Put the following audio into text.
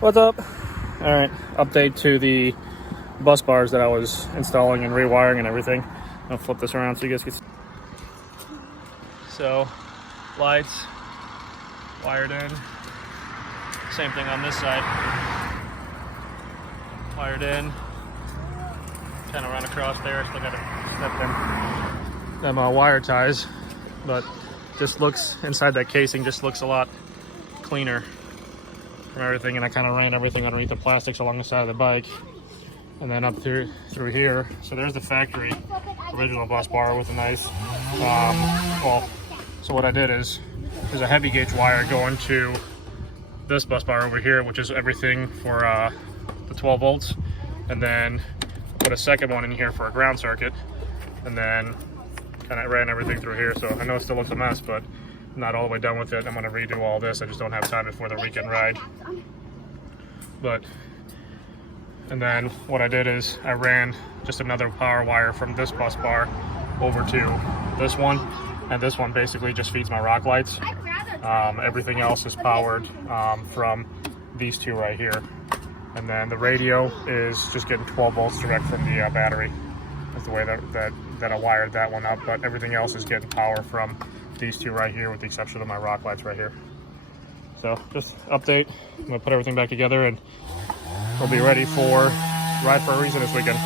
What's up? All right, update to the bus bars that I was installing and rewiring and everything. I'll flip this around so you guys can see. So, lights wired in. Same thing on this side. Wired in. Kind of run across there. Still got to snip them wire ties, but just looks inside that casing. Just looks a lot cleaner from everything, and I kind of ran everything underneath the plastics along the side of the bike and then up through here. So there's the factory original bus bar with a nice so what I did is there's a heavy gauge wire going to this bus bar over here, which is everything for the 12 volts, and then put a second one in here for a ground circuit, and then kind of ran everything through here. So I know it still looks a mess, but not all the way done with it. I'm going to redo all this. I just don't have time before the weekend ride. And then what I did is I ran just another power wire from this bus bar over to this one, and this one basically just feeds my rock lights. Everything else is powered from these two right here, and then the radio is just getting 12 volts direct from the battery. That's the way that I wired that one up, but everything else is getting power from these two right here, with the exception of my rock lights right here. So just update. I'm gonna put everything back together and we'll be ready for Ride for a Reason this weekend.